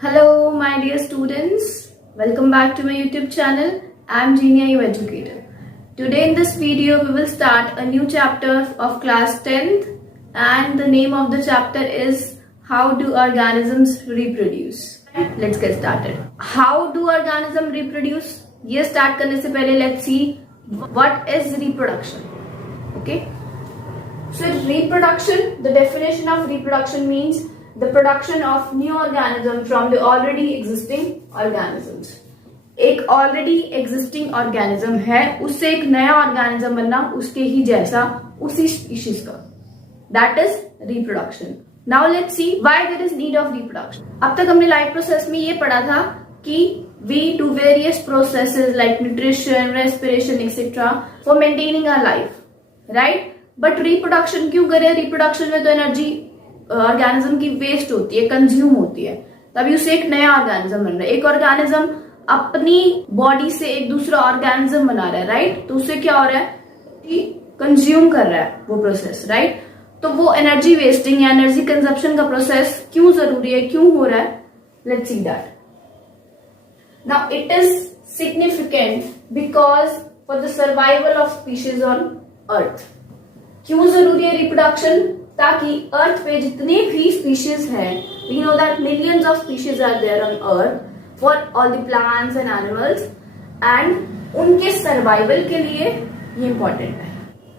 Hello, my dear students. Welcome back to my YouTube channel. I'm Genia, your educator. Today in this video, we will start a new chapter of class 10th, and the name of the chapter is How Do Organisms Reproduce? Let's get started. How do organisms reproduce? ये start करने से पहले let's see what is reproduction. Okay. So reproduction, the definition of reproduction means the production of new organism from the already existing organisms. एक already existing organism है, उससे एक नया organism बनना उसके ही जैसा उसी species का. That is reproduction. Now let's see why there is need of reproduction. अब तक हमने life process में ये पढ़ा था कि we do various processes like nutrition, respiration, etc. for maintaining our life, right? But reproduction क्यों करें? reproduction में तो energy ऑर्गेनिज्म की वेस्ट होती है, कंज्यूम होती है, तभी उसे एक नया ऑर्गेनिज्म बन रहा है. एक ऑर्गेनिज्म अपनी बॉडी से एक दूसरा ऑर्गेनिज्म बना रहा है, राइट? तो उससे क्या हो रहा है कि कंज्यूम कर रहा है वो प्रोसेस, राइट? तो वो एनर्जी वेस्टिंग या एनर्जी कंजप्शन का प्रोसेस क्यों जरूरी है, क्यों हो रहा है? Let's see that. Now it is significant because for the survival of species on अर्थ. क्यों जरूरी है रिप्रोडक्शन? ताकि अर्थ पे जितने भी स्पीशीज हैं, we know that millions of species are there on earth for all the plants and animals, and उनके survival के लिए ये इंपॉर्टेंट है.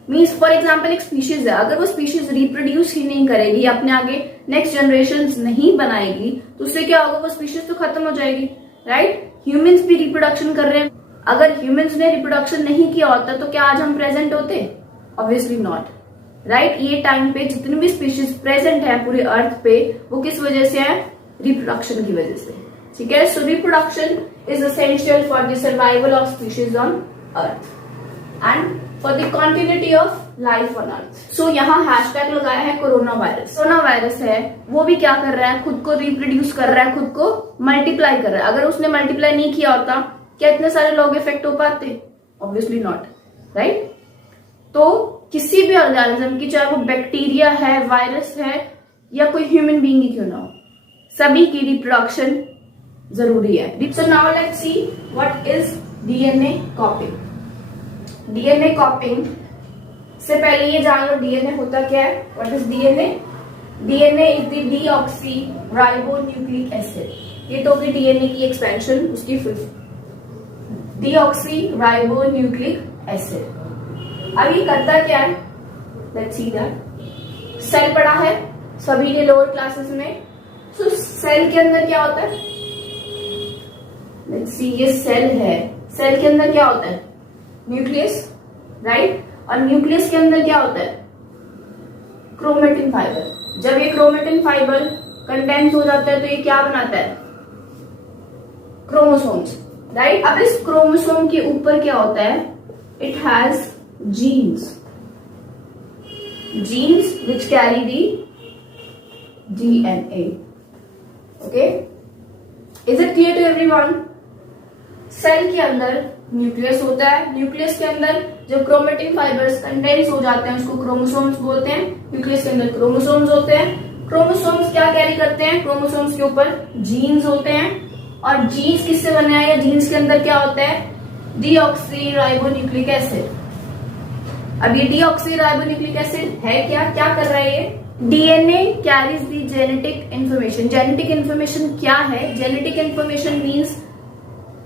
मीन्स फॉर एग्जाम्पल एक स्पीशीज है, अगर वो स्पीशीज रिप्रोड्यूस ही नहीं करेगी, अपने आगे नेक्स्ट जनरेशन नहीं बनाएगी, तो उससे क्या होगा? वो स्पीशीज तो खत्म हो जाएगी, राइट? ह्यूमंस भी रिप्रोडक्शन कर रहे हैं. अगर ह्यूमंस ने रिप्रोडक्शन नहीं किया होता तो क्या आज हम प्रेजेंट होते? Obviously not, right? ये टाइम पे जितनी भी स्पीशीज प्रेजेंट है पूरे अर्थ पे, वो किस वजह से है? रिप्रोडक्शन की वजह से. ठीक है. So reproduction is essential for the survival of species on earth and for the continuity of life on earth. So यहाँ हैशटैग लगाया है कोरोना वायरस. कोरोना वायरस है, वो भी क्या कर रहा है? खुद को रिप्रोड्यूस कर रहा है, खुद को मल्टीप्लाई कर रहा है. अगर उसने मल्टीप्लाई नहीं किया होता, क्या इतने सारे लोग इफेक्ट हो पाते? Obviously not, right? तो किसी भी ऑर्गेनिज्म की, चाहे वो बैक्टीरिया है, वायरस है, या कोई ह्यूमन बीइंग ही क्यों ना हो, सभी की रिप्रोडक्शन जरूरी है. सो now let's see what is DNA कॉपिंग. DNA कॉपिंग से पहले ये जान लो डीएनए होता क्या है. What is DNA? DNA is the deoxy ribonucleic acid. ये तो होगी डीएनए की एक्सपेंशन, उसकी फुल डीऑक्सी राइबोन्यूक्लिक एसिड. अब ये करता क्या है? Let's see that. सेल पढ़ा है सभी ने लोअर क्लासेस में. सो सेल के अंदर क्या होता है? लेट्स सी, ये सेल है. सेल के अंदर क्या होता है? Nucleus, right? और न्यूक्लियस के अंदर क्या होता है? Chromatin fibre. जब ये क्रोमेटिन फाइबर कंडेंस हो जाता है तो ये क्या बनाता है? Chromosomes, right? अब इस क्रोमोसोम के ऊपर क्या होता है? It has genes which carry the DNA. Okay, is it clear to everyone? Cell के अंदर न्यूक्लियस होता है. न्यूक्लियस के अंदर जब क्रोमेटिन फाइबर्स कंडेंस हो जाते हैं उसको क्रोमोसोम्स बोलते हैं. न्यूक्लियस के अंदर क्रोमोसोम्स होते हैं. क्रोमोसोम्स क्या कैरी करते हैं? क्रोमोसोम्स के ऊपर जीन्स होते हैं. और जीन्स किससे बने हैं? या जीन्स के अंदर क्या होता है? Deoxy ribonucleic acid. अब ये डीऑक्सी राइबोन्यूक्लिक एसिड है क्या? क्या कर रहा है ये? DNA carries the genetic information. Genetic information क्या है? जेनेटिक इंफॉर्मेशन मींस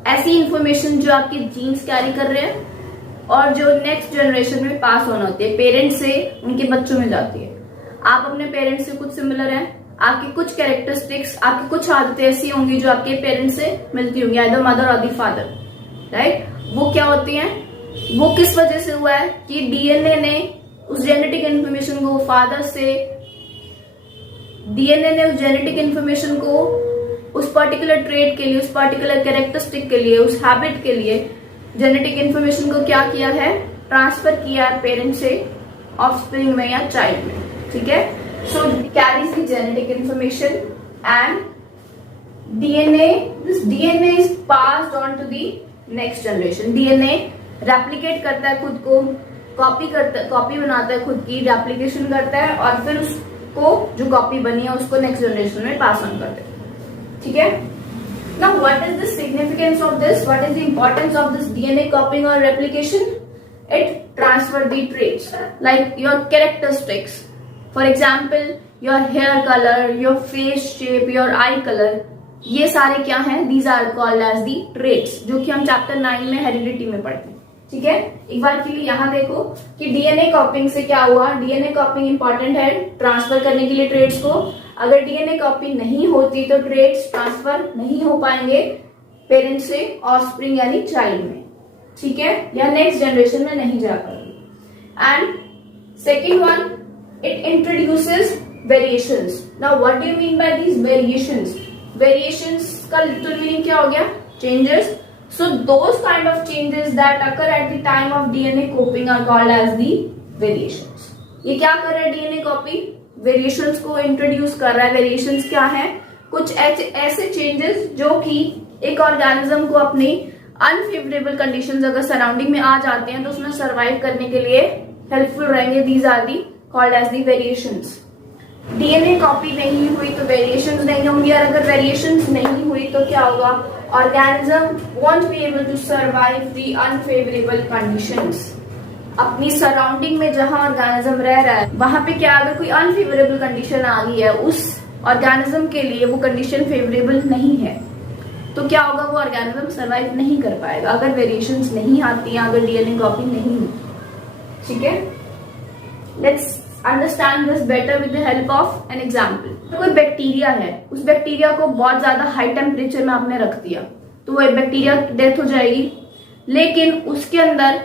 ऐसी इंफॉर्मेशन जो आपके जीन्स कैरी कर रहे हैं और जो नेक्स्ट जनरेशन में पास ऑन होती है, पेरेंट्स से उनके बच्चों में जाती है. आप अपने पेरेंट्स से कुछ सिमिलर हैं, आपकी कुछ कैरेक्टरिस्टिक्स, आपकी कुछ आदतें ऐसी होंगी जो आपके पेरेंट्स से मिलती होंगी, आइदर मदर और द फादर, राइट? वो क्या होती हैं? वो किस वजह से हुआ है कि डीएनए ने उस जेनेटिक इंफॉर्मेशन को फादर से, डीएनए ने उस जेनेटिक इंफॉर्मेशन को उस पर्टिकुलर ट्रेट के लिए, उस पर्टिकुलर कैरेक्टरिस्टिक के लिए, उस हैबिट के लिए जेनेटिक इंफॉर्मेशन को क्या किया है? ट्रांसफर किया है पेरेंट से ऑफस्प्रिंग में या चाइल्ड में. ठीक है. So carries the genetic information and this DNA is passed on to the next generation. DNA replicate करता है खुद को, कॉपी बनाता है खुद की, रेप्लिकेशन करता है और फिर उसको जो कॉपी बनी है उसको नेक्स्ट जनरेशन में पास ऑन करते हैं. ठीक है. Now what is the significance of this? What is the importance of this DNA copying or replication? It transfer the traits like your characteristics. For example, your hair color, your face shape, your eye color. ये सारे क्या हैं? These are called as the traits, जो कि हम chapter 9 में heredity में पढ़ते हैं. ठीक है. एक बार के लिए यहाँ देखो कि डीएनए कॉपिंग से क्या हुआ. डीएनए कॉपिंग इंपॉर्टेंट है ट्रांसफर करने के लिए ट्रेड्स को. अगर डीएनए कॉपी नहीं होती तो ट्रेड्स ट्रांसफर नहीं हो पाएंगे पेरेंट्स से ऑफस्प्रिंग यानी चाइल्ड में. ठीक है. या नेक्स्ट जनरेशन में नहीं जा पाएंगे. And second one, it introduces variations. Now what do you mean by these variations? Variations का लिटरल मीनिंग क्या हो गया? Changes. So those kind of changes that occur at the time of DNA copying are called as the variations. ये क्या कर रहा है DNA copy? Variations को introduce कर रहा है. Variations क्या है? कुछ ऐसे changes जो कि एक organism को अपनी unfavorable conditions अगर surrounding में आ जाते हैं तो उसमें survive करने के लिए helpful रहेंगे. These are the called as the variations. DNA copy नहीं हुई तो variations नहीं होंगी, और अगर variations नहीं हुई तो क्या होगा? Organism won't be able to survive the unfavorable conditions. अपनी सराउंडिंग में जहां ऑर्गेनिज्म रह रहा है वहां पे क्या अगर कोई अनफेवरेबल कंडीशन आ गई है, उस ऑर्गेनिज्म के लिए वो कंडीशन फेवरेबल नहीं है, तो क्या होगा? वो ऑर्गेनिज्म सर्वाइव नहीं कर पाएगा अगर वेरिएशंस नहीं आती हैं, अगर डीएनए कॉपी नहीं होती. ठीक है. Let's understand this better with the help of an example. तो कोई बैक्टीरिया है, उस बैक्टीरिया को बहुत ज्यादा हाई टेम्परेचर में आपने रख दिया तो वो बैक्टीरिया डेथ हो जाएगी. लेकिन उसके अंदर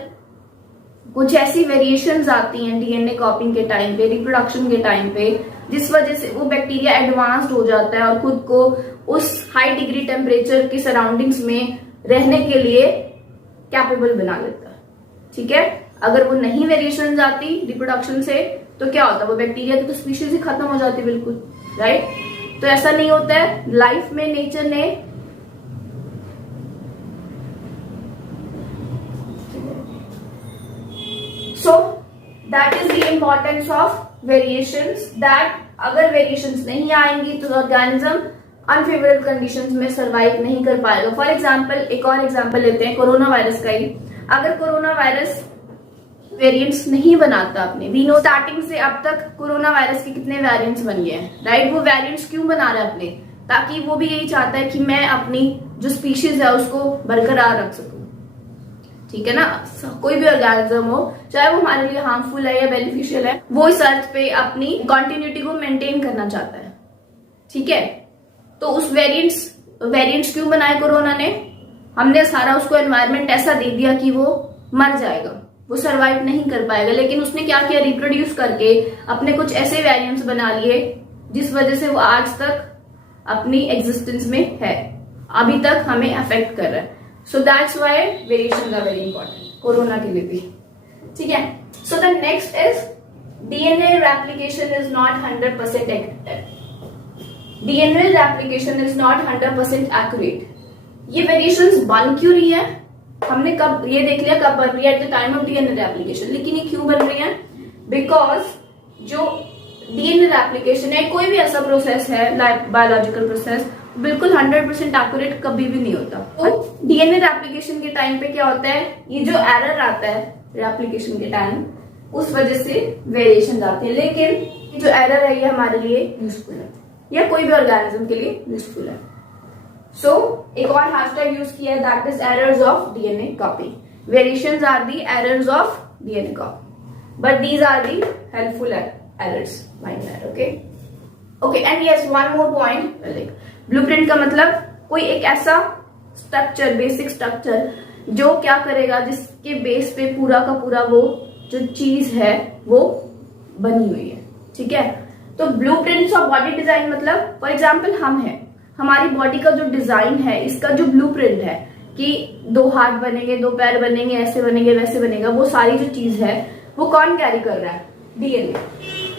कुछ ऐसी वेरिएशंस आती हैं डीएनए कॉपिंग के टाइम पे, रिप्रोडक्शन के टाइम पे, जिस वजह से वो बैक्टीरिया एडवांस्ड हो जाता है और खुद को उस हाई डिग्री टेम्परेचर की सराउंडिंग्स में रहने के लिए कैपेबल बना लेता है. ठीक है. अगर वो नहीं वेरिएशंस आती रिप्रोडक्शन से तो क्या होता है? वो बैक्टीरिया की तो स्पीशीज ही खत्म हो जाती बिल्कुल. राइट. तो ऐसा नहीं होता है. लाइफ में नेचर ने so that is the importance of variations. That अगर वेरिएशंस नहीं आएंगी तो ऑर्गेनिज्म अनफेवरेबल कंडीशंस में सर्वाइव नहीं कर पाएगा. फॉर एग्जाम्पल, एक और एग्जाम्पल लेते हैं कोरोना वायरस का ही. अगर कोरोना वायरस वेरिएंट्स नहीं बनाता अपने, वी नो स्टार्टिंग से अब तक कोरोना वायरस के कितने वेरिएंट्स बन गए हैं. राइट. वो वेरिएंट्स क्यों बना रहा है अपने? ताकि वो भी यही चाहता है कि मैं अपनी जो स्पीशीज है उसको बरकरार रख सकूं. ठीक है ना. कोई भी ऑर्गेनिज्म हो, चाहे वो हमारे लिए हार्मफुल है या बेनिफिशियल है, वो इस अर्थ पे अपनी कॉन्टिन्यूटी को मेंटेन करना चाहता है. ठीक है. तो उस वेरिएंट्स क्यों बनाए कोरोना ने? हमने सारा उसको एनवायरमेंट ऐसा दे दिया कि वो मर जाएगा, वो सरवाइव नहीं कर पाएगा. लेकिन उसने क्या किया? रिप्रोड्यूस करके अपने कुछ ऐसे वेरिएंट्स बना लिए जिस वजह से वो आज तक अपनी एग्जिस्टेंस में है, अभी तक हमें अफेक्ट कर रहा है. So that's why variations are very important corona के लिए भी. ठीक है. So the next is DNA replication is not 100% accurate. DNA replication is not 100% accurate. ये वेरिएशंस बन क्यों रही है? हमने कब ये देख लिया कब बन रही है? At the time of DNA replication. लेकिन ये क्यों बन रही है? बिकॉज जो डीएनए रेप्लिकेशन है, कोई भी ऐसा प्रोसेस है बायोलॉजिकल प्रोसेस, बिल्कुल 100% एक्यूरेट कभी भी नहीं होता. तो डीएनए रेप्लिकेशन के टाइम पे क्या होता है? ये जो एरर आता है रेप्लिकेशन के टाइम, उस वजह से वेरिएशन आते हैं. लेकिन जो एरर है ये हमारे लिए यूजफुल है, या कोई भी ऑर्गेनिज्म के लिए यूजफुल है. सो एक और हैशटैग यूज किया है, that is errors of DNA copy. Variations are the errors of DNA copy, but these are the helpful errors. Mind that. Okay. And yes, one more point. Blueprint का मतलब कोई एक ऐसा स्ट्रक्चर, बेसिक स्ट्रक्चर जो क्या करेगा, जिसके base पे पूरा का पूरा वो जो चीज है वो बनी हुई है. ठीक है. तो ब्लूप्रिंट्स ऑफ बॉडी डिजाइन मतलब, फॉर एग्जांपल हम हैं, हमारी बॉडी का जो डिजाइन है, इसका जो ब्लूप्रिंट है कि 2 हाथ बनेंगे, 2 पैर बनेंगे, ऐसे बनेंगे, वैसे बनेगा, वो सारी जो चीज है वो कौन कैरी कर रहा है? डीएनए.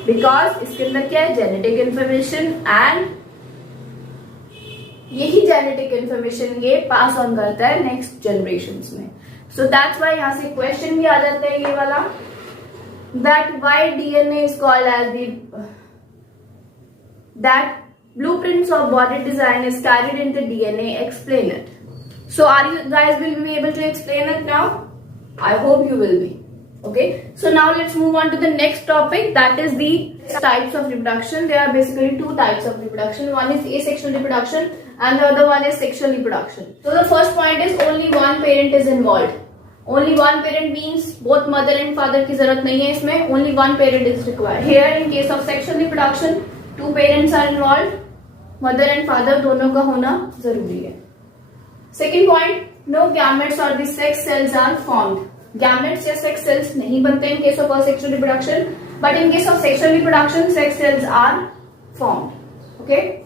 बिकॉज इसके अंदर क्या है? Genetic information. एंड यही जेनेटिक इंफॉर्मेशन ये पास ऑन करता है नेक्स्ट जनरेशंस में. सो दैट्स व्हाई यहां से क्वेश्चन भी आ जाता है ये वाला, that why DNA is called as that blueprints of body design is carried in the DNA. Explain it. So are you guys will be able to explain it now? I hope you will be. Okay, so now let's move on to the next topic, that is the types of reproduction. There are basically two types of reproduction. One is asexual reproduction and the other one is sexual reproduction. So the first point is only one parent is involved. Only one parent means both mother and father की जरूरत नहीं है इसमें. Only one parent is required. Here in case of sexual reproduction, two parents are involved. Mother and father दोनों का होना जरूरी है. Second point, no gametes or the sex cells are formed. Gametes या sex cells नहीं बनते in case of asexual reproduction, but in case of sexual reproduction, sex cells are formed. Okay.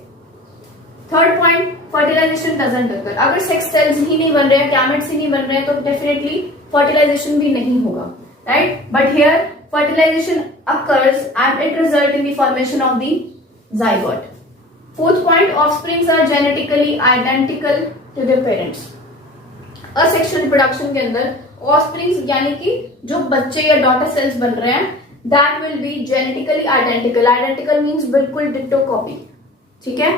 Third point, fertilization doesn't occur. अगर sex cells ही नहीं बन रहे हैं, gametes ही नहीं बन रहे हैं, तो definitely fertilization भी नहीं होगा, right? But here fertilization occurs and it results in the formation of the zygote. Fourth point, offsprings are genetically identical to their parents. Asexual reproduction के अंदर ऑफस्प्रिंग्स यानी कि जो बच्चे या डॉटर सेल्स बन रहे हैं, that will be genetically identical. Identical means बिल्कुल डिट्टो कॉपी. ठीक है,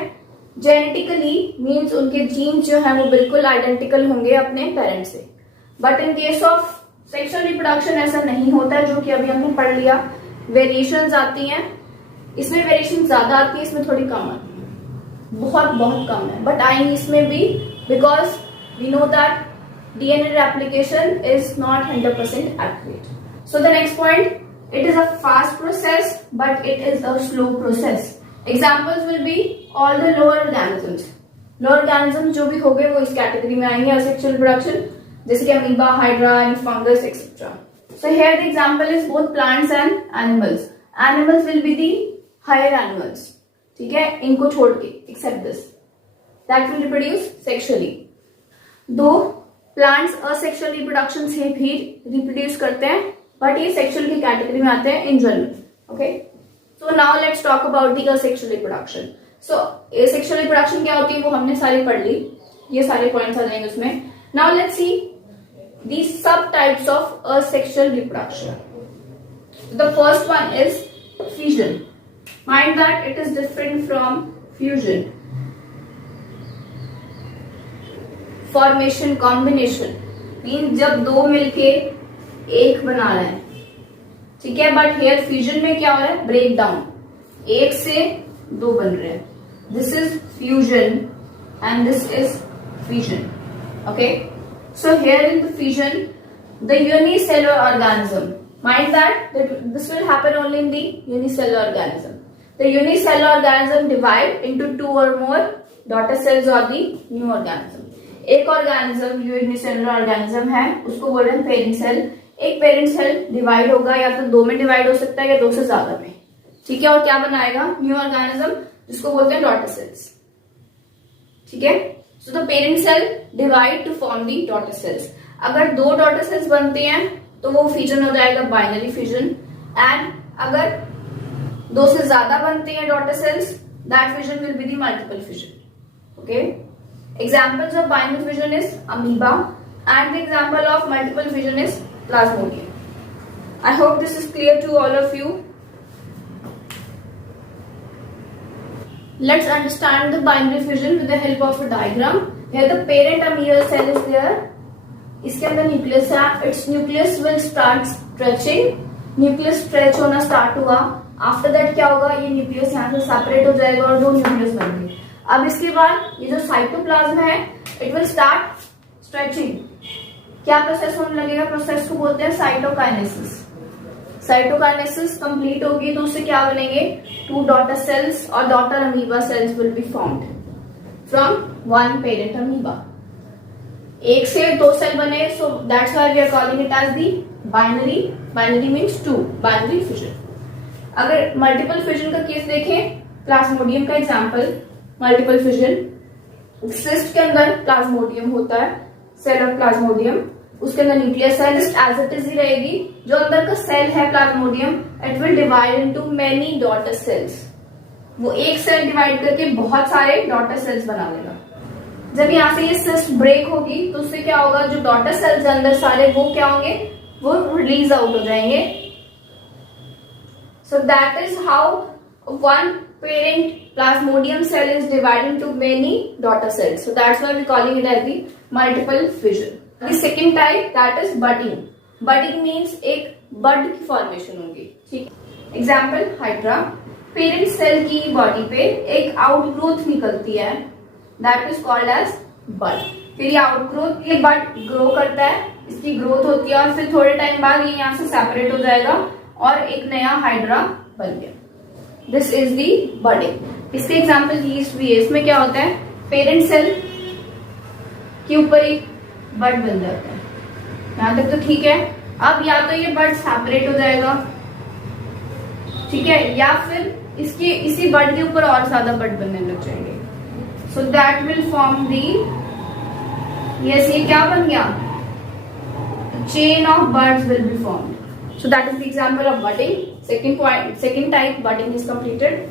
जेनेटिकली मींस उनके जीन्स जो है वो बिल्कुल आइडेंटिकल होंगे अपने पेरेंट्स से. But in case of sexual reproduction ऐसा नहीं होता है, जो कि अभी हमने पढ़ लिया. वेरिएशंस आती हैं, इसमें वेरिएशन ज्यादा आती है, इसमें थोड़ी कम आती है, बहुत बहुत कम है, बट आएंगी इसमें भी, because we know that DNA replication is not 100% accurate. So the next point, it is a fast process but it is a slow process. Examples will be all the lower organisms. Lower organisms जो भी हो गए वो इस category में आएंगे asexual reproduction, जैसे कि amoeba, hydra and fungus etc. So here the example is both plants and animals. Animals will be the higher animals. ठीक है, इनको छोड़ के except this that will reproduce sexually. Though plants asexual reproduction से भी reproduce करते हैं, but ये सेक्सुअल की कैटेगरी में आते हैं in general. Okay, so now let's talk about the asexual reproduction. So asexual reproduction क्या होती है वो हमने सारी पढ़ ली, ये सारे पॉइंट्स आ जाएंगे उसमें. Now let's see the sub types of asexual reproduction. The first one is fusion. Mind that it is different from fusion. Formation, combination mean जब दो मिलके एक बना रहे हैं. ठीक है, बट हेयर फ्यूजन में क्या हो रहा है, ब्रेक डाउन, एक से दो बन रहे हैं. This is fusion and this is fusion. Okay, so here in the fusion the unicellular organism, mind that this will happen only in the unicellular organism. The unicellular organism divide into two और मोर daughter cells और the new organism. एक organism जो unicellular organism है उसको बोल रहे हैं parent cell. एक पेरेंट सेल डिवाइड होगा, या तो दो में डिवाइड हो सकता है या दो से ज्यादा में. ठीक है, और क्या बनाएगा, न्यू ऑर्गेनिज्म, जिसको बोलते हैं डॉटर सेल्स. ठीक है, so the parent cell divide to form the daughter cells. अगर दो डॉटर सेल्स बनते हैं तो वो फ्यूजन हो जाएगा, बाइनरी फ्यूजन. एंड अगर दो से ज्यादा बनते हैं daughter cells, that fusion will be the multiple fusion. Okay, examples of binary fusion is amoeba and the example of multiple fusion is plasmodium. I hope this is clear to all of you. Let's understand the binary fusion with the help of a diagram. Here the parent amoebal cell is there. इसके अंदर nucleus है. Its nucleus will start stretching. Nucleus stretch होना start हुआ. After that क्या होगा, ये nucleus यहाँ से सेपरेट हो जाएगा और दो न्यूक्लियस बन गए. अब इसके बाद ये जो साइटोप्लाज्म है इट विल स्टार्ट स्ट्रेचिंग. क्या प्रोसेस होने लगेगा, प्रोसेस को बोलते हैं साइटोकाइनेसिस. साइटोकाइनेसिस कंप्लीट होगी तो उससे क्या बनेंगे, टू डॉटर सेल्स और daughter amoeba cells will be formed from one parent amoeba. एक से दो सेल बने, so that's why we are calling it as the binary. Binary means two, binary fusion. अगर मल्टीपल फ्यूजन का case देखें, plasmodium का example, multiple fusion. Cyst के अंदर प्लाज्मोडियम होता है, सेल ऑफ प्लाज्मोडियम, उसके अंदर न्यूक्लियस है, जस्ट एज इट इज ही रहेगी. जो अंदर का सेल है plasmodium, it will divide into many daughter cells. वो एक सेल डिवाइड करके बहुत सारे डॉटर सेल्स बना लेगा. जब यहाँ से ये सिस्ट ब्रेक होगी तो उससे क्या होगा, जो डॉटर सेल्स अंदर सारे वो क्या होंगे, वो रिलीज आउट हो जाएंगे. So that is how one parent plasmodium cell is divided into many daughter cells. So that's why we're calling it as the multiple fission. The second type, that is budding. Budding means एक bud की formation होगी, ठीक है. Example, Hydra. Parent cell की body पे एक outgrowth निकलती है, दैट इज कॉल्ड एज बड. फिर ये आउटग्रोथ, ये बड ग्रो करता है, इसकी ग्रोथ होती है और फिर थोड़े टाइम बाद ये यहाँ से सेपरेट हो जाएगा और एक नया हाइड्रा बन गया. This is the budding. इसके एग्जाम्पल यीस्ट भी है. इसमें क्या होता है, पेरेंट सेल के ऊपर एक बड बन जाता है. यहां तक तो ठीक है. अब या तो ये बड सेपरेट हो जाएगा, ठीक है, या फिर इसके इसी बड के ऊपर और ज्यादा बड बनने लग जाएंगे. So that will form the, yes, ये क्या बन गया, chain of birds will be formed. So that is the example of budding. Second type budding is completed.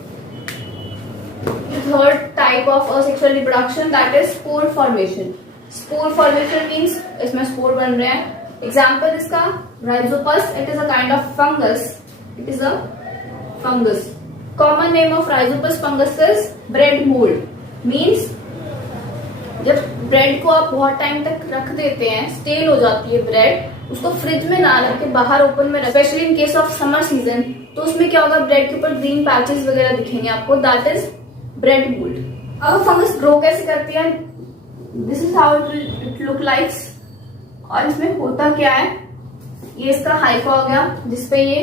Third type of sexual reproduction, that is spore formation. Spore formation means इसमें spore बन रहे हैं. Example इसका Rhizopus. It is a kind of fungus. It is a fungus. Common name of rhizopus fungus is bread mold. Means जब bread को आप बहुत time तक रख देते हैं, स्टेल हो जाती है ब्रेड, उसको फ्रिज में ना रख के बाहर ओपन में, specially in case of summer season, तो उसमें क्या होगा, ब्रेड के ऊपर ग्रीन पैचेस वगैरह दिखेंगे आपको, दैट इज ब्रेड मोल्ड. अब फंगस ग्रो कैसे करती है, this is how it look likes. और इसमें होता क्या है, ये इसका हाइफा हो गया जिसपे ये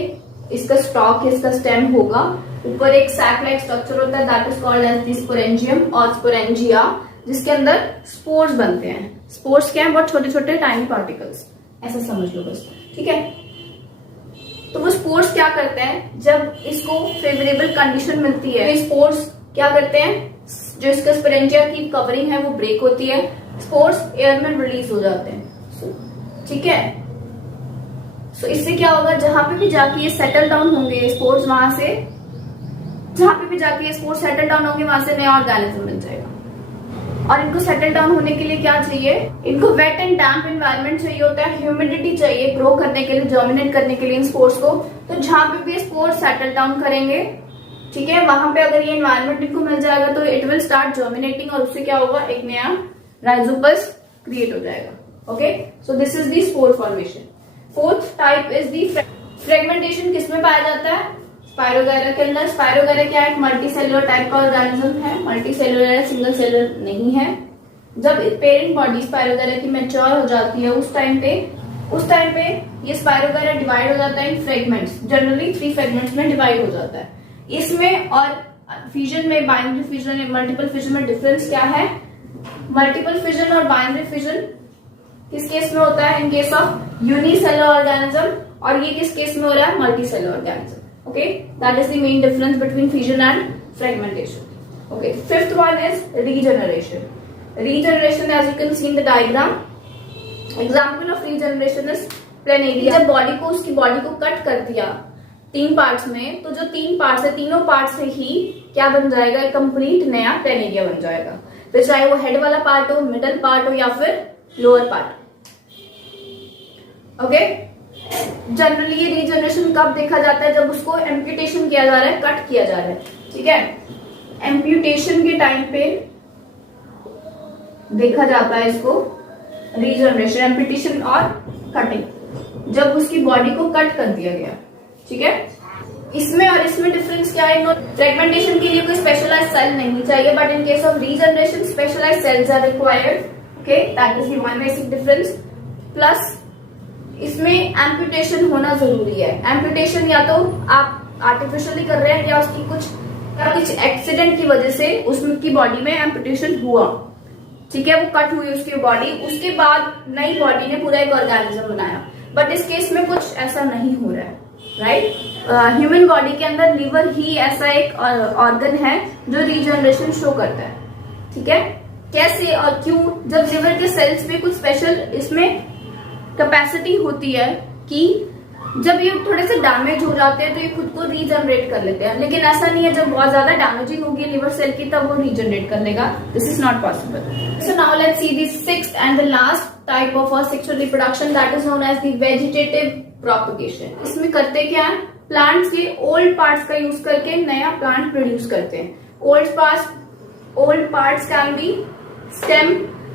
इसका स्टॉक, इसका स्टेम होगा, ऊपर एक सैक लाइक स्ट्रक्चर होता है, that is called as the sporangium और स्पोरेंजिया, जिसके अंदर स्पोर्स बनते हैं. स्पोर्स क्या है, बहुत छोटे छोटे टाइनी पार्टिकल्स, ऐसा समझ लो बस, ठीक है. तो वो स्पोर्स क्या करते हैं, जब इसको फेवरेबल कंडीशन मिलती है, तो स्पोर्स क्या करते हैं, जो इसका स्पोरेंजिया की कवरिंग है वो ब्रेक होती है, स्पोर्स एयर में रिलीज हो जाते हैं, ठीक है. तो इससे क्या होगा, जहां पे भी जाके ये सेटल डाउन होंगे स्पोर्स, वहां से जहां पे भी जाके ये स्पोर्स सेटल डाउन होंगे, वहां से नया ऑर्गेनिज्म मिल जाएगा. और इनको सेटल डाउन होने के लिए क्या चाहिए, इनको वेट एंड डैम्प एनवायरनमेंट चाहिए होता है, ह्यूमिडिटी चाहिए ग्रो करने के लिए, जर्मिनेट करने के लिए इन स्पोर्स को. तो जहां पे भी स्पोर्स सेटल डाउन करेंगे, ठीक है, वहां पे अगर ये एनवायरनमेंट इनको मिल जाएगा तो इट विल स्टार्ट जर्मिनेटिंग, और उससे क्या होगा, एक नया राइजोपस क्रिएट हो जाएगा. Okay, so this is the spore formation. Fourth type is the fragmentation. किसमें पाया जाता है, स्पायरोगैरा के अंदर. स्पायरोगैरा क्या है, मल्टी सेलुलर टाइप का ऑर्गेनिज्म है, मल्टी सेलुलर, सिंगल सेलुलर नहीं है. जब पेरेंट बॉडी स्पायरोगैरा की मैच्योर हो जाती है, उस टाइम पे ये स्पायरोगैरा डिवाइड हो जाता है इन फ्रेगमेंट्स. जनरली 3 फ्रेगमेंट्स में डिवाइड हो जाता है. इसमें और फ्यूजन में, बाइनरी फ्यूजन या मल्टीपल फ्यूजन में डिफरेंस क्या है, मल्टीपल फ्यूजन और बाइनरी फ्यूजन किस केस में होता है, in case of unicellular organism, और ये किस केस में हो रहा है, multicellular organism. Okay, that is the main difference between fusion and fragmentation. Okay, fifth one is regeneration. Regeneration, as you can see in the diagram, example of regeneration is planaria. जब body को, उसकी body को cut कर दिया 3 parts में, तो जो 3 parts है, तीनों पार्ट से ही क्या बन जाएगा, एक कंप्लीट नया प्लेनेरिया बन जाएगा. फिर चाहे वो हेड वाला पार्ट हो, मिडल पार्ट हो, या फिर लोअर पार्ट. ओके, जनरली ये रीजनरेशन कब देखा जाता है, जब उसको एम्प्यूटेशन किया जा रहा है, कट किया जा रहा है, ठीक है. एम्प्यूटेशन के टाइम पे देखा जाता है इसको रीजनरेशन, एम्प्यूटेशन और कटिंग, जब उसकी बॉडी को कट कर दिया गया, ठीक है. इसमें और इसमें डिफरेंस क्या है, फ्रेगमेंटेशन के लिए कोई स्पेशलाइज्ड सेल नहीं चाहिए, but in case of regeneration specialised cells are required. Okay, that is the one basic difference. Plus इसमें एम्प्यूटेशन होना जरूरी है. एम्प्यूटेशन या तो आप आर्टिफिशियली कर रहे हैं, या उसकी कुछ एक्सीडेंट की वजह से उसकी बॉडी में एम्प्यूटेशन हुआ, ठीक है, वो कट हुई उसकी बॉडी, उसके बाद नई बॉडी ने पूरा एक ऑर्गेनिज्म बनाया. बट इस केस में कुछ ऐसा नहीं हो रहा है, राइट. ह्यूमन बॉडी के अंदर लीवर ही ऐसा एक ऑर्गन है जो रीजनरेशन शो करता है, ठीक है. कैसे और क्यों, जब लिवर के सेल्स में कुछ स्पेशल इसमें कैपेसिटी होती है कि जब ये थोड़े से डैमेज हो जाते हैं तो ये खुद को रीजनरेट कर लेते हैं. लेकिन ऐसा नहीं है, जब बहुत ज्यादा डैमेजिंग होगी लिवर सेल की, तब वो रीजनरेट कर लेगा. This is not possible. So now let's see the sixth and the last type of sexual reproduction, that is known as the vegetative propagation. इसमें करते क्या है, प्लांट्स के ओल्ड पार्ट्स का यूज करके नया प्लांट प्रोड्यूस करते हैं। Old parts can be stem,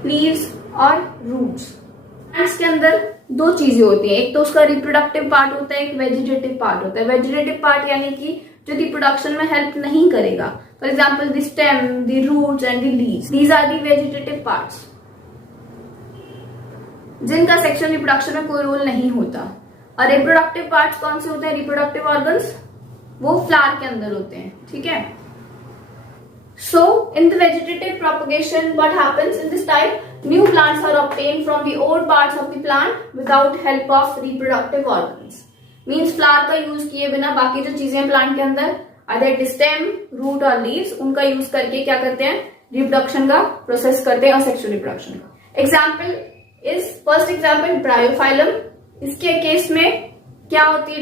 leaves और रूट्स। प्लांट्स के अंदर दो चीजें होती हैं, एक तो उसका रिप्रोडक्टिव पार्ट होता है, एक वेजिटेटिव पार्ट होता है। वेजिटेटिव पार्ट यानी कि जो रिप्रोडक्शन में हेल्प नहीं करेगा। For example the stem, the roots and the leaves, these are the vegetative parts जिनका सेक्शुअल रिप्रोडक्शन में कोई रोल नहीं होता। और रिप्रोडक्टिव पार्ट्स कौन से होते हैं? रिप्रोडक्टिव ऑर्गन्स वो फ्लावर के अंदर होते हैं, ठीक है। So in the vegetative propagation, what happens in this type? New plants are obtained from the old parts of the plant without help of reproductive organs. Means flower का use किए बिना बाकी जो चीजें हैं प्लांट के अंदर, अदर स्टेम, रूट और लीव्स, उनका यूज करके क्या करते हैं? रिप्रोडक्शन का प्रोसेस करते हैं और सेक्सुअल रिप्रोडक्शन का। Example is first example Bryophyllum. इसके केस में क्या होती है?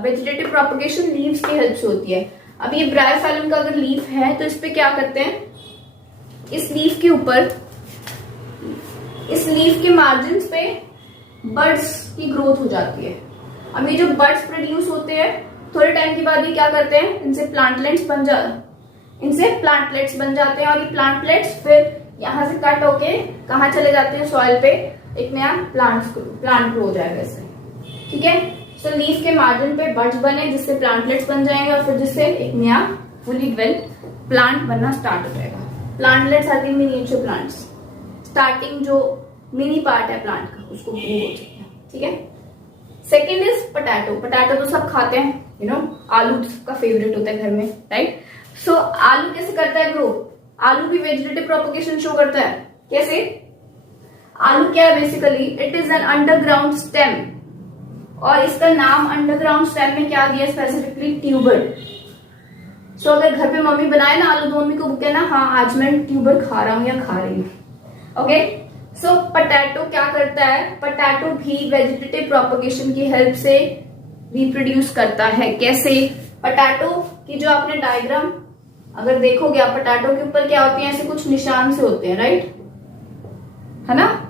वेजिटेटिव प्रोपगेशन लीव्स की हेल्प से होती है। अब ये ब्रायोफाइलम का अगर लीफ है तो इस पे क्या करते हैं? इस लीफ के ऊपर, इस लीफ के मार्जिन पे बर्ड्स की ग्रोथ हो जाती है। अब ये जो बर्ड्स प्रोड्यूस होते हैं थोड़े टाइम के बाद ये क्या करते हैं? इनसे प्लांटलेट्स बन जाते हैं और ये प्लांटलेट्स फिर यहाँ से कट होके कहाँ चले जाते हैं? सॉइल पे एक नया प्लांट ग्रो हो जाएगा इससे, ठीक है। सो लीफ के मार्जिन पे बड्स बने जिससे प्लांटलेट्स बन जाएंगे और फिर जिससे एक नया फुली डेवलप्ड प्लांट बनना स्टार्ट हो जाएगा। Plantlets are the miniature plants. Starting जो मिनी पार्ट है प्लांट का उसको ग्रो बोलते हैं, ठीक है। Second is potato. पोटैटो तो सब खाते हैं, यू नो, आलू का फेवरेट होता है घर में, राइट। सो आलू कैसे करता है ग्रो? आलू भी वेजिटेटिव प्रोपगेशन शो करता है। कैसे? आलू क्या है basically? It is an underground stem और इसका नाम अंडरग्राउंड स्टेम में क्या दिया? Specifically tuber. सो अगर घर पे मम्मी बनाए ना आलू तो मम्मी को कहना हाँ आज मैं ट्यूबर खा रहा हूं या खा रही हूं। ओके, सो पोटैटो क्या करता है? पोटैटो भी वेजिटेटिव प्रोपगेशन की हेल्प से रिप्रोड्यूस करता है। कैसे? पोटैटो की जो आपने डायग्राम अगर देखोगे आप, पोटैटो के ऊपर क्या होती है? ऐसे कुछ निशान से होते हैं, राइट, है ना।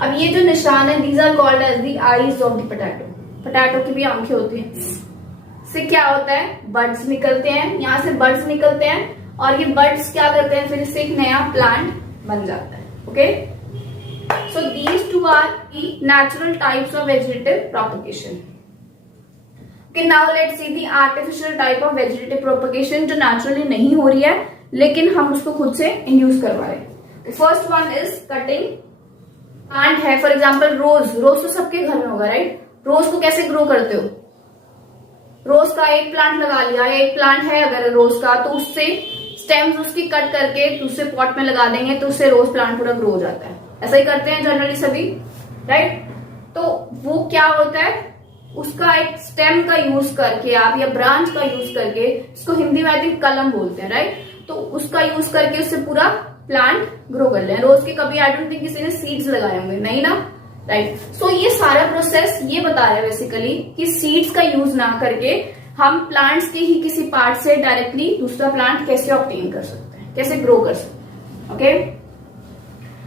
अब ये जो निशान है these are called as the eyes of the potato. Potato की भी आंखें होती हैं। इससे क्या होता है? बर्ड्स निकलते हैं, यहाँ से बर्ड्स निकलते हैं और ये बर्ड्स क्या करते हैं? फिर इससे एक नया प्लांट बन जाता है। Okay, so these two are the natural types of vegetative propagation. Okay, now let's see the artificial type of vegetative propagation जो naturally नहीं हो रही है लेकिन हम उसको खुद से इंड्यूस करवा रहे हैं। First one is cutting. Plant है फॉर एग्जाम्पल रोज। रोज तो सबके घर में होगा, राइट। रोज को कैसे ग्रो करते हो? रोज का एक प्लांट लगा लिया, एक प्लांट है अगर रोज का, तो उससे स्टेम्स उसकी कट करके दूसरे पॉट में लगा देंगे तो उससे रोज प्लांट पूरा ग्रो हो जाता है। ऐसा ही करते हैं जनरली सभी, राइट। तो वो क्या होता है? उसका एक स्टेम का यूज करके आप या ब्रांच का यूज करके, इसको हिंदी में आई थिंक कलम बोलते हैं, राइट। तो उसका यूज करके उससे पूरा प्लांट ग्रो कर ले। रोज के कभी आई डोंट थिंक किसी ने सीड्स लगाए होंगे, नहीं ना, राइट। सो ये सारा प्रोसेस ये बता रहा है बेसिकली कि सीड्स का यूज ना करके हम प्लांट्स के ही किसी पार्ट से डायरेक्टली दूसरा प्लांट कैसे ऑब्टेन कर सकते हैं, कैसे ग्रो कर सकते हैं। ओके,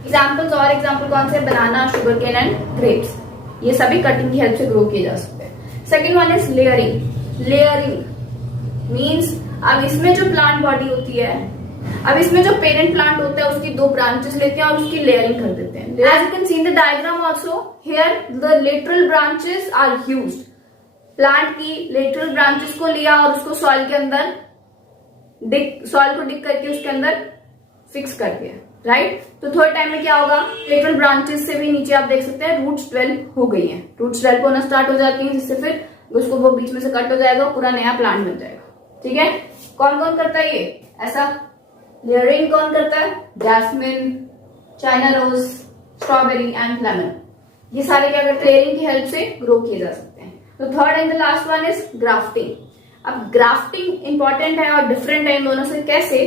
एग्जाम्पल्स और एग्जाम्पल कौन से? बनाना, शुगर केन एंड ग्रेप्स। ये सभी कटिंग की हेल्प से ग्रो किए जा सकते हैं। Second one is layering. Layering means अब इसमें जो प्लांट बॉडी होती है, अब इसमें जो पेरेंट प्लांट होता है उसकी दो ब्रांचेस लेते हैं और उसकी लेयरिंग कर देते हैं। As you can see in the diagram also here the lateral branches are used. Plant की लेटरल ब्रांचेस को लिया और उसको सॉइल के अंदर सॉइल को डिग करके उसके अंदर फिक्स कर दिया, राइट। तो थोड़े टाइम में क्या होगा? लेटरल ब्रांचेस से भी नीचे आप देख सकते हैं रूट्स डेवलप हो गई हैं। रूट्स डेवलप होना स्टार्ट हो जाती हैं जिससे फिर उसको वो बीच में से कट हो जाएगा, पूरा नया प्लांट बन जाएगा, ठीक है। कौन कौन करता है ये ऐसा? लेयरिंग कौन करता है? Jasmine, China rose, strawberry and lemon, ये सारे क्या करते हैं? लेयरिंग की हेल्प से ग्रो किए जा सकते हैं। तो third and the last one is grafting. अब ग्राफ्टिंग इंपॉर्टेंट है और डिफरेंट है इन दोनों से। कैसे?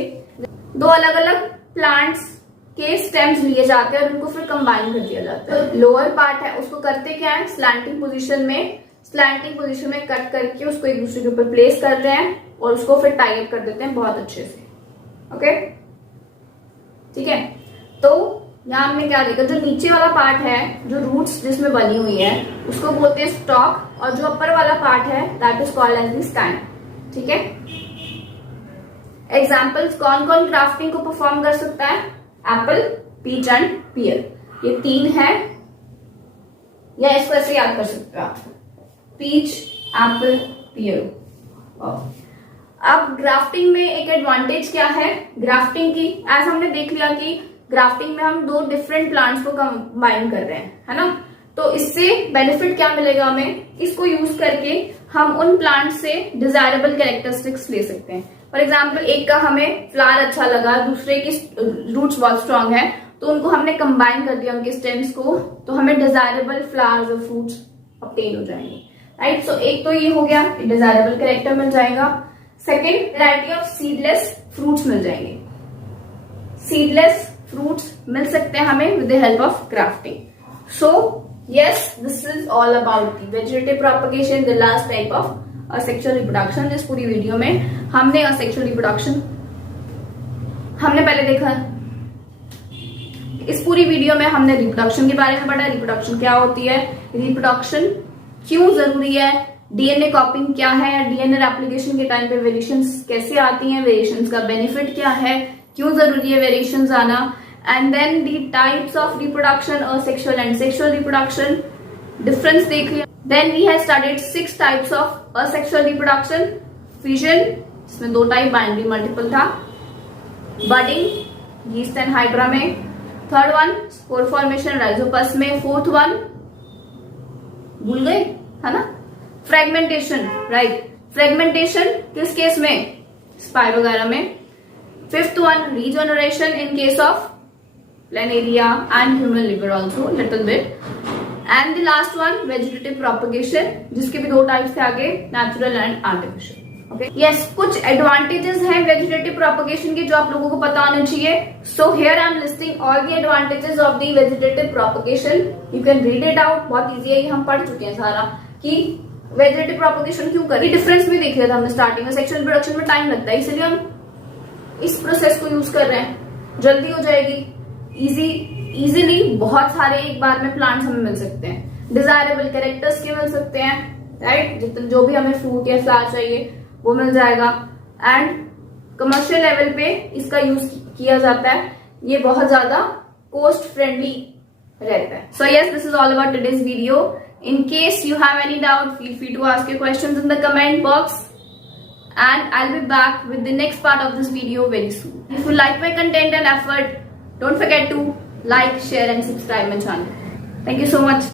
दो अलग अलग प्लांट्स के स्टेम्स लिए जाते हैं और उनको फिर कंबाइन कर दिया जाता है। लोअर पार्ट है उसको करते क्या है? स्लैंटिंग पोजीशन में कट करके उसको एक दूसरे के ऊपर प्लेस करते हैं और उसको फिर टाई अप कर देते हैं बहुत अच्छे से। ओके, ठीक है। तो यहाँ हमने क्या देखा, जो नीचे वाला पार्ट है, जो रूट्स जिसमें बनी हुई है, उसको बोलते हैं स्टॉक, और जो अपर वाला पार्ट है that is called as the stand. ठीक है, एग्जाम्पल्स, कौन कौन ग्राफ्टिंग को परफॉर्म कर सकता है? एप्पल, पीच एंड पियर, ये 3 है, या इसको ऐसे याद कर सकते हो आप, पीच, एप्पल, पियर। अब ग्राफ्टिंग में एक एडवांटेज क्या है ग्राफ्टिंग की, एज हमने देख लिया कि ग्राफ्टिंग में हम 2 डिफरेंट प्लांट्स को कंबाइन कर रहे हैं, है ना। तो इससे बेनिफिट क्या मिलेगा हमें, इसको यूज करके हम उन प्लांट से डिजायरेबल कैरेक्टरिस्टिक्स ले सकते हैं। फॉर एग्जाम्पल, एक का हमें फ्लावर अच्छा लगा, दूसरे की रूट्स बहुत स्ट्रांग है, तो उनको हमने कंबाइन कर दिया उनके स्टेम्स को, तो हमें डिजायरेबल फ्लावर्स और फ्रूट्स ऑब्टेन हो जाएंगे, राइट। सो एक तो ये हो गया, डिजायरेबल कैरेक्टर मिल जाएगा। Second, variety of seedless fruits मिल जाएंगे। सीडलेस फ्रूट्स मिल सकते हैं हमें with the help of grafting. So yes, this is all about the vegetative propagation, the last type of asexual reproduction. इस पूरी वीडियो में हमने असेक्सुअल रिप्रोडक्शन हमने पहले देखा, इस पूरी वीडियो में हमने रिप्रोडक्शन के बारे में पढ़ा, रिप्रोडक्शन क्या होती है, रिप्रोडक्शन क्यों जरूरी है, डीएनए कॉपिंग क्या है, डीएनए एप्लीकेशन के टाइम पे वेरिएशंस कैसे आती हैं, वेरिएशंस का बेनिफिट क्या है, क्यों जरूरी है वेरिएशंस आना, and then the types of reproduction, asexual and sexual reproduction, difference देख लिया। Then we have studied 6 types of asexual reproduction, fission, इसमें 2 टाइप, बाइनरी मल्टीपल था, बडिंग, यीस्ट एंड हाइड्रा में, third one spore formation rhizopus में, fourth one भूल गए, है ना, फ्रेगमेंटेशन, राइट, फ्रेगमेंटेशन किस केस में, स्पाइरोगायरा में, fifth one regeneration in case of planaria and human liver also little bit, and the last one vegetative propagation, जिसके भी 2 टाइप्स थे आगे, natural and artificial. Okay, yes, कुछ एडवांटेजेस हैं vegetative propagation के जो आप लोगों को पता होने चाहिए। So here I am listing all the advantages of the vegetative propagation, you can read it out, बहुत इजी है, ये हम पढ़ चुके हैं सारा कि वेजिटेटिव प्रोपगेशन क्यों करें। डिफरेंस भी देख लिया था हमने स्टार्टिंग में, सेक्सुअल रिप्रोडक्शन में टाइम लगता है, इसलिए हम इस प्रोसेस को यूज कर रहे हैं, जल्दी हो जाएगी, इजीली बहुत सारे एक बार में प्लांट्स हमें मिल सकते हैं, डिजायरेबल कैरेक्टर्स के मिल सकते हैं, राइट, जितना जो भी हमें फ्रूट या फ्लावर चाहिए वो मिल जाएगा, एंड कमर्शियल लेवल पे इसका यूज किया जाता है, ये बहुत ज्यादा कॉस्ट फ्रेंडली रहता है। सो yes, this is all about today's video. In case you have any doubt, feel free to ask your questions in the comment box, and I'll be back with the next part of this video very soon. If you like my content and effort, don't forget to like, share and subscribe my channel. Thank you so much.